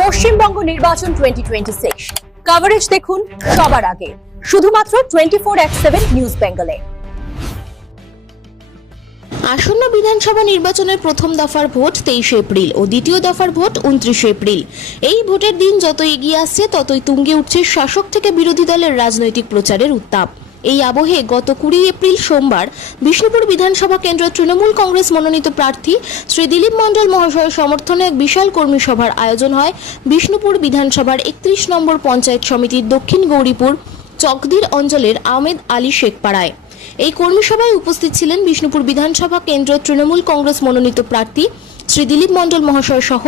পশ্চিমবঙ্গ নির্বাচন 2026 কভারেজ দেখুন সবার আগে শুধুমাত্র 24/7 নিউজ বেঙ্গলে। আসন্ন বিধানসভা নির্বাচনের প্রথম দফার ভোট 23 এপ্রিল ও দ্বিতীয় দফার ভোট 29 এপ্রিল। এই ভোটের দিন যত এগিয়ে আসছে ততই তুঙ্গে উঠছে শাসক থেকে বিরোধী দলের রাজনৈতিক প্রচারের উত্তাপ। এই আবহে গত 20 এপ্রিল সোমবার বিষ্ণুপুর বিধানসভা কেন্দ্র তৃণমূল কংগ্রেস মনোনীত প্রার্থী শ্রী দিলীপ মণ্ডল মহাশয়ের সমর্থনে এক বিশাল কর্মী সভার আয়োজন হয় বিষ্ণুপুর বিধানসভার 31 নম্বর পঞ্চায়েত সমিতির দক্ষিণ গৌরীপুর চকদির অঞ্চলের আহমেদ আলী শেখপাড়ায়। এই কর্মী সভায় উপস্থিত ছিলেন বিষ্ণুপুর বিধানসভা কেন্দ্র তৃণমূল কংগ্রেস মনোনীত প্রার্থী শ্রী দিলীপ মণ্ডল মহাশয় সহ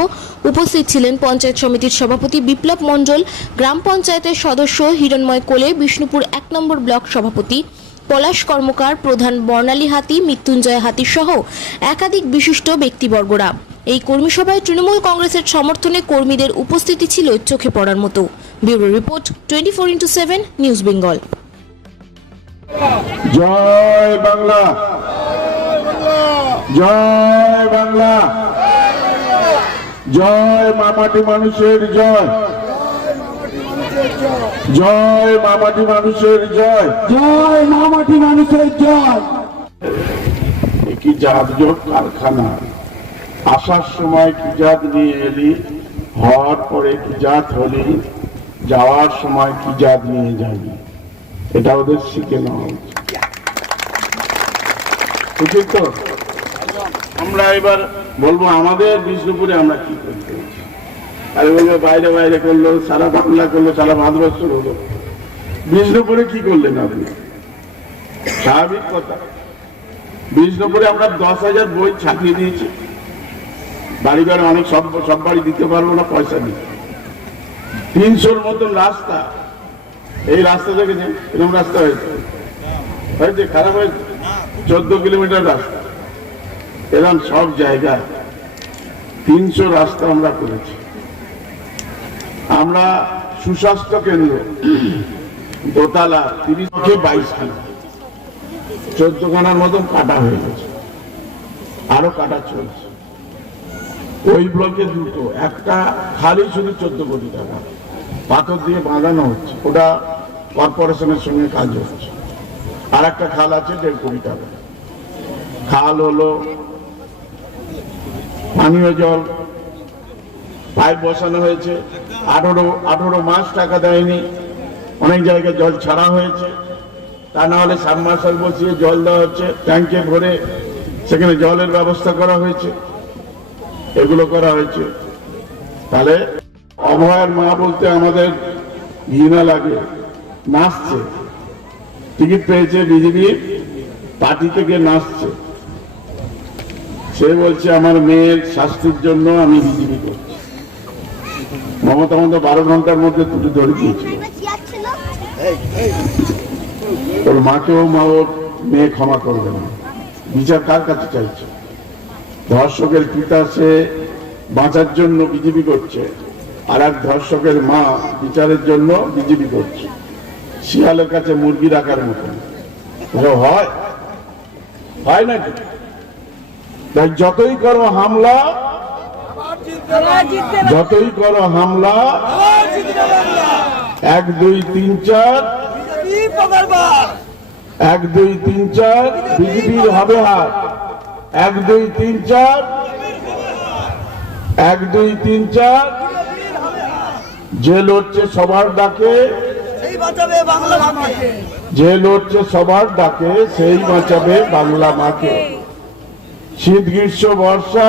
উপস্থিত ছিলেন পঞ্চায়েত সমিতির সভাপতি বিপ্লব মণ্ডল, গ্রাম পঞ্চায়েতের সদস্য হিরণময় কোলে, বিষ্ণুপুর 1 নম্বর ব্লক সভাপতি পলাশ কর্মকার, প্রধান বর্ণালী হাতি, মৃত্যুঞ্জয় হাতি সহ একাধিক বিশিষ্ট ব্যক্তিবর্গরা। এই কর্মী সভায় তৃণমূল কংগ্রেসের সমর্থনে কর্মীদের উপস্থিতি ছিল চোখে পড়ার মতো। Bureau report 24/7 news Bengal. জয় বাংলা, জয় বাংলা, জয় মামাটি মানুষের জয়, জয় মামাটি মানুষের জয়, জয় মামাটি মানুষের জয়। কি জাতজোট কারখানা, আসার সময় কি জাত নিয়ে এলি, হওয়ার পরে কি জাত হলি, যাওয়ার সময় কি জাত নিয়ে যাবি, এটা ওদের শিখে নেওয়া উচিত। ঠিক তো? আমরা এবার বলবো আমাদের বিষ্ণুপুরে আমরা কি করতে, আর বলবো বাইরে বাইরে করলো, সারা বাংলা করলো, সারা ভারতবর্ষ হলো, বিষ্ণুপুরে কি করলেন আপনি? স্বাভাবিক কথা। বিষ্ণুপুরে আমরা 10,000 বই ছাপিয়ে দিয়েছি, বাড়ি বাড়ি অনেক সব বাড়ি দিতে পারবো না, পয়সা দিই। 300-র মতন রাস্তা, এই রাস্তা দেখেছেন এরকম রাস্তা হয়েছে, খারাপ হয়েছে, 14 কিলোমিটার রাস্তা, এরকম সব জায়গায় 300 রাস্তা আমরা করেছি। আমরা সুস্বাস্থ্য কেন্দ্র দোতলা 30-22 খানা, 14 খানার মতন কাটা হয়ে গেছে, আরো কাটা চলছে। ওই ব্লকে দুটো, একটা খালি শুধু 14 কোটি টাকা পাথর দিয়ে বাঁধানো হচ্ছে, ওটা কর্পোরেশনের সঙ্গে কাজ হচ্ছে। আর একটা খাল আছে 1.5 কোটি টাকা, খাল হলো পানীয় জল পাইপ বসানো হয়েছে, 18 মাস টাকা দেয়নি, অনেক জায়গায় জল ছাড়া হয়েছে, তা না হলে সাবমার্শাল বসিয়ে জল দেওয়া হচ্ছে, ট্যাঙ্কে ভরে সেখানে জলের ব্যবস্থা করা হয়েছে, এগুলো করা হয়েছে। তাহলে অভয়ার মা বলতে আমাদের ঘৃণা লাগে, নাচছে, টিকিট পেয়েছে বিজেপি পার্টি থেকে, নাচছে, সে বলছে আমার মেয়ের শাস্তির জন্য আমি বিজেপি করছি। মমতা বন্দ্যোপাধ্যায় 12 ঘন্টার মধ্যে তুলে ধরে দিয়েছিল, ওর মাকেও ওর মেয়ে ক্ষমা করবে না। বিচার কার কাছে চাইছে? ধর্ষকের পিতা সে বাঁচার জন্য বিজেপি করছে, আর এক ধর্ষকের মা বিচারের জন্য বিজেপি করছে। শিয়ালের কাছে মুরগি রাখার মতো হয়, হয় নাকি? তাই যতই করো হামলা, যতই করো হামলা, 1 2 3 4, 1 2 3 4 বিজেপির হবে হার, 1 2 3 4, 1 2 3 4। যে লড়ছে সবার ডাকে, যে লড়ছে সবার ডাকে, সেই বাঁচাবে বাংলা মাকে। শীত গ্রীষ্ম বর্ষা,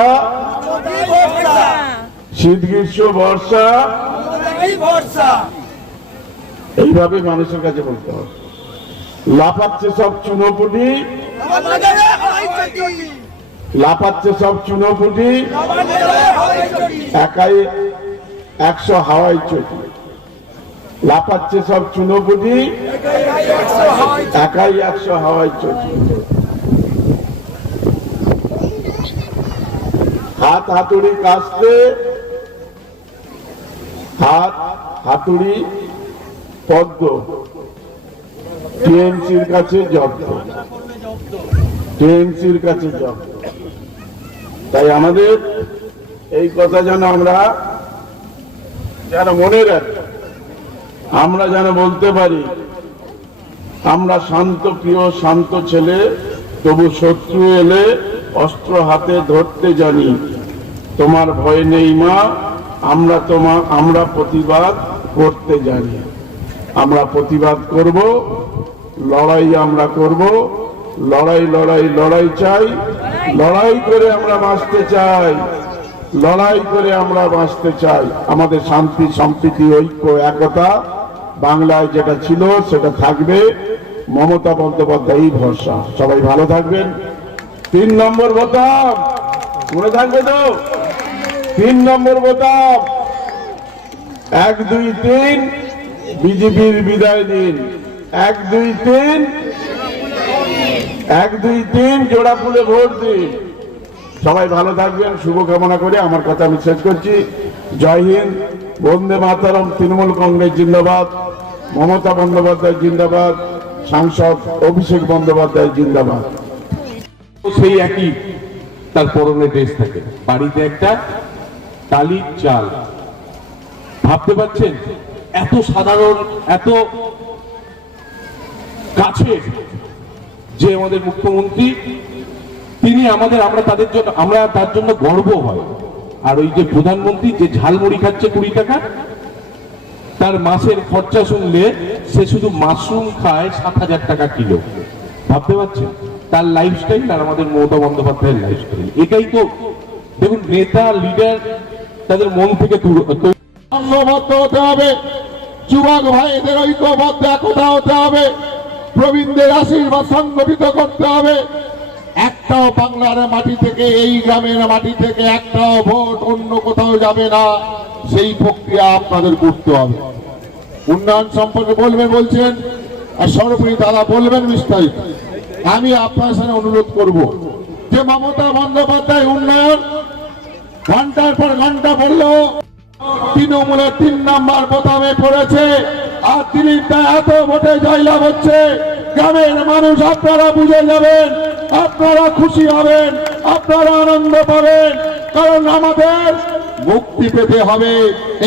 শীত গ্রীষ্ম বর্ষা, এইভাবে মানুষের কাছে বলতে হবে। লাফাচ্ছে সব চুনোপুটি, লাফাচ্ছে সব চুনোপুটি, একাই 100 হাওয়াই চটি। লাফাচ্ছে সব চুনোপুটি, একাই 100 হাওয়াই চটি। হাত হাতুড়ি কাস্তে, হাত হাতুড়ি পদ্ম, টিএমসির কাছে জব্দ, টিএমসির কাছে জব্দ। তাই আমাদের এই কথা যেন আমরা যেন মনে রাখি, আমরা যেন বলতে পারি আমরা শান্ত প্রিয় শান্ত ছেলে, তবু শত্রু এলে অস্ত্র হাতে ধরতে জানি। তোমার ভয় নেই মা, আমরা প্রতিবাদ করতে জানি। আমরা প্রতিবাদ করব, লড়াই আমরা করব, লড়াই লড়াই লড়াই চাই, লড়াই করে আমরা বাঁচতে চাই, লড়াই করে আমরা বাঁচতে চাই। আমাদের শান্তি সম্প্রীতি ঐক্য একতা বাংলায় যেটা ছিল সেটা থাকবে। মমতা বন্দ্যোপাধ্যায়ই ভরসা। সবাই ভালো থাকবেন। 3 নম্বর বোতাম মনে থাকবে তো? 3 নম্বর বোতাম 1 2 3 বিজেপির বিদায় দিন। 1 2 3 1 2 3 জোড়া ফুলে ভোট দিন। সবাই ভালো থাকবেন শুভকামনা করে আমার কথা আমি শেষ করছি। জয় হিন্দ, বন্দে মাতরম, তৃণমূল কংগ্রেস জিন্দাবাদ, মমতা বন্দ্যোপাধ্যায় জিন্দাবাদ, সাংসদ অভিষেক বন্দ্যোপাধ্যায় জিন্দাবাদ। সেই একই তার পরনে ড্রেস থাকে, বাড়িতে একটা টালির চাল। ভাবতে পারছেন এত সাধারণ, এত কাছে যে আমাদের মুখ্যমন্ত্রী, তিনি আমরা তাদের জন্য, আমরা তার জন্য গর্ব হয়। আর ওই যে প্রধানমন্ত্রী যে ঝালমুড়ি খাচ্ছে 20 টাকা, তার মাসের খরচা শুনলে সে শুধু মাশরুম খায় 7,000 টাকা কিলো। ভাবতে পারছেন তার লাইফস্টাইল আর আমাদের মমতা বন্দ্যোপাধ্যায়ের লাইফস্টাইল। এটাই তো দেখুন, নেতা লিডার তাদের মন থেকে ঐক্যবদ্ধ হতে হবে, যুবক ভাইদের ঐক্যবদ্ধ একতা হতে হবে, প্রবীণদের আশীর্বাদ সংগঠিত করতে হবে। একটাও বাংলার মাটি থেকে, এই গ্রামের মাটি থেকে একটাও ভোট অন্য কোথাও যাবে না। সেই প্রক্রিয়া আপনাদের করতে হবে। উন্নয়ন সম্পর্কে বলছেন, আর সর্বোপরি দাদা বলবেন বিস্তারিত। আমি আপনার সাথে অনুরোধ করব যে মমতা বন্দ্যোপাধ্যায় উন্নয়ন ঘন্টার পর ঘন্টা বললো, তৃণমূলের 3 নম্বর বোতামে পড়েছে, আর দিলীপ এত ভোটে জয়লাভ হচ্ছে। গ্রামের মানুষ আপনারা বুঝে যাবেন, আপনারা খুশি হবেন, আপনারা আনন্দ পাবেন। কারণ আমাদের মুক্তি পেতে হবে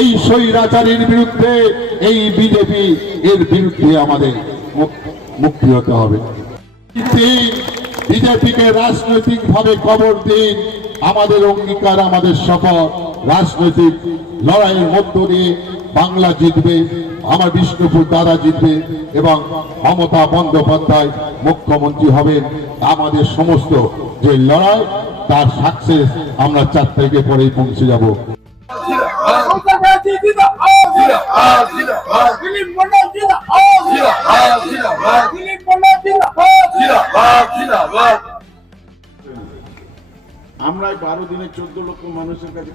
এই স্বৈরাচারীর বিরুদ্ধে, এই বিজেপি এর বিরুদ্ধে আমাদের মুক্তি হতে হবে। বিজেপিকে রাজনৈতিক ভাবে কবর দিন। আমাদের অঙ্গীকার, আমাদের শপথ, রাজনৈতিক লড়াইয়ের মধ্য দিয়ে বাংলা জিতবে, আমার বিষ্ণুপুর দাদা জিতবে এবং মমতা বন্দ্যোপাধ্যায় মুখ্যমন্ত্রী হবেন। আমাদের সমস্ত যে লড়াই তার সাকসেস আমরা 4 তারিখে পরেই পৌঁছে যাব। আমরা 12 দিনে 14 লক্ষ মানুষের কাছে